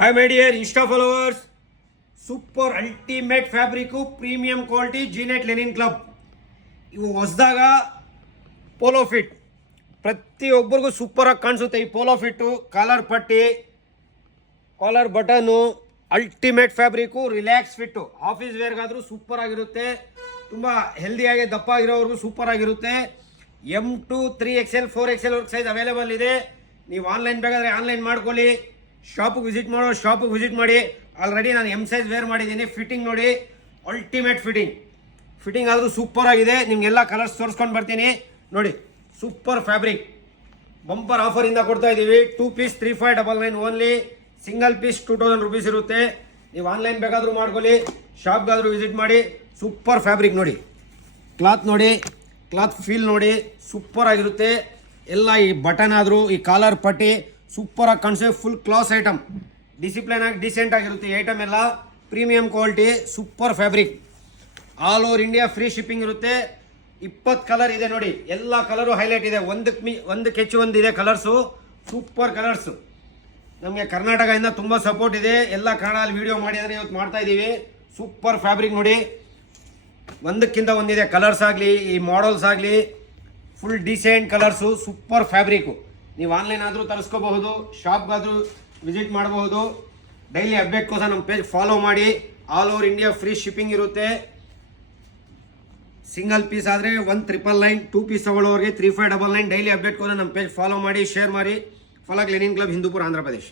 Hi my dear Insta followers, super ultimate fabric premium quality ಜಿನೆಟ್ linen club. ಇವು ಹೊಸದಾಗ polo fit ಪ್ರತಿಯೊಬ್ಬರಿಗೂ ಸೂಪರಾಗಿ ಕಾಣಿಸುತ್ತೆ. ಈ ಪೋಲೋ ಫಿಟ್ಟು ಕಾಲರ್ ಪಟ್ಟಿ, collar button, ultimate fabric, relax fit. Office ವೇರ್ಗಾದರೂ ಸೂಪರ್ ಆಗಿರುತ್ತೆ. ತುಂಬ ಹೆಲ್ದಿಯಾಗಿ ದಪ್ಪ ಆಗಿರೋವ್ರಿಗೂ ಸೂಪರ್ ಆಗಿರುತ್ತೆ. M2 3XL 4XL ವರ್ಗ ಸೈಜ್ ಅವೈಲೇಬಲ್ ಇದೆ. ನೀವು ಆನ್ಲೈನ್ ಬೇಕಾದರೆ ಆನ್ಲೈನ್ ಮಾಡ್ಕೊಳ್ಳಿ. ಶಾಪಿಗೆ ವಿಸಿಟ್ ಮಾಡೋ ಶಾಪಿಗೆ ವಿಸಿಟ್ ಮಾಡಿ. ಆಲ್ರೆಡಿ ನಾನು M ಸೈಜ್ ವೇರ್ ಮಾಡಿದ್ದೀನಿ. ಫಿಟ್ಟಿಂಗ್ ನೋಡಿ, ಅಲ್ಟಿಮೇಟ್ ಫಿಟ್ಟಿಂಗ್ ಆದರೂ ಸೂಪರ್ ಆಗಿದೆ. ನಿಮಗೆಲ್ಲ ಕಲರ್ಸ್ ತೋರಿಸ್ಕೊಂಡು ಬರ್ತೀನಿ ನೋಡಿ. ಸೂಪರ್ ಫ್ಯಾಬ್ರಿಕ್ ಬಂಪರ್ ಆಫರಿಂದ ಕೊಡ್ತಾ ಇದ್ದೀವಿ. 2 piece 3599 only. Single piece 2000 rupees ಇರುತ್ತೆ. ನೀವು ಆನ್ಲೈನ್ ಬೇಕಾದರೂ ಮಾಡ್ಕೊಳ್ಳಿ, ಶಾಪ್ಗಾದರೂ ವಿಸಿಟ್ ಮಾಡಿ. ಸೂಪರ್ ಫ್ಯಾಬ್ರಿಕ್ ನೋಡಿ, ಕ್ಲಾತ್ ನೋಡಿ, ಕ್ಲಾತ್ ಫೀಲ್ ನೋಡಿ, ಸೂಪರ್ ಆಗಿರುತ್ತೆ. ಎಲ್ಲ ಈ ಬಟನ್ ಆದರೂ ಈ ಕಾಲರ್ ಪಟ್ಟಿ ಸೂಪರಾಗಿ ಕಾಣಿಸುತ್ತೆ. ಫುಲ್ ಕ್ಲಾಸ್ ಐಟಮ್, ಡಿಸಿಪ್ಲಿನ್ ಆಗಿ ಡೀಸೆಂಟ್ ಆಗಿರುತ್ತೆ. ಐಟಮ್ ಎಲ್ಲ premium quality, super fabric. All over India free shipping ಇರುತ್ತೆ. 20 ಕಲರ್ ಇದೆ ನೋಡಿ, ಎಲ್ಲ ಕಲರು ಹೈಲೈಟ್ ಇದೆ. ಒಂದಕ್ಕೆ ಹೆಚ್ಚು ಒಂದಿದೆ ಕಲರ್ಸು, ಸೂಪರ್ ಕಲರ್ಸು. ನಮಗೆ ಕರ್ನಾಟಕದಿಂದ ತುಂಬ ಸಪೋರ್ಟ್ ಇದೆ. ಎಲ್ಲ ಕನ್ನಡದಲ್ಲಿ ವಿಡಿಯೋ ಮಾಡಿದರೆ ಇವತ್ತು ಮಾಡ್ತಾ ಇದ್ದೀವಿ. ಸೂಪರ್ ಫ್ಯಾಬ್ರಿಕ್ ನೋಡಿ, ಒಂದಕ್ಕಿಂತ ಒಂದಿದೆ ಕಲರ್ಸ್ ಆಗಲಿ, ಈ ಮಾಡಲ್ಸ್ ಆಗಲಿ, full decent colours, super fabric. ನೀವು ಆನ್ಲೈನ್ ಆದರೂ ತರಿಸ್ಕೋಬಹುದು, ಶಾಪ್ಗಾದರೂ ವಿಸಿಟ್ ಮಾಡಬಹುದು. ಡೈಲಿ ಅಪ್ಡೇಟ್ಗೋಸ್ಕರ ನಮ್ಮ ಪೇಜ್ ಫಾಲೋ ಮಾಡಿ. All over India free shipping ಇರುತ್ತೆ. ಸಿಂಗಲ್ ಪೀಸ್ ಆದರೆ 1999, 2 ಪೀಸ್ ತಗೊಳ್ಳೋರಿಗೆ 3599. ಡೈಲಿ ಅಪ್ಡೇಟ್ಗೋಸ್ಕರ ನಮ್ಮ ಪೇಜ್ ಫಾಲೋ ಮಾಡಿ, ಶೇರ್ ಮಾಡಿ. Falak Lenin club, Hindupur, Andhra Pradesh.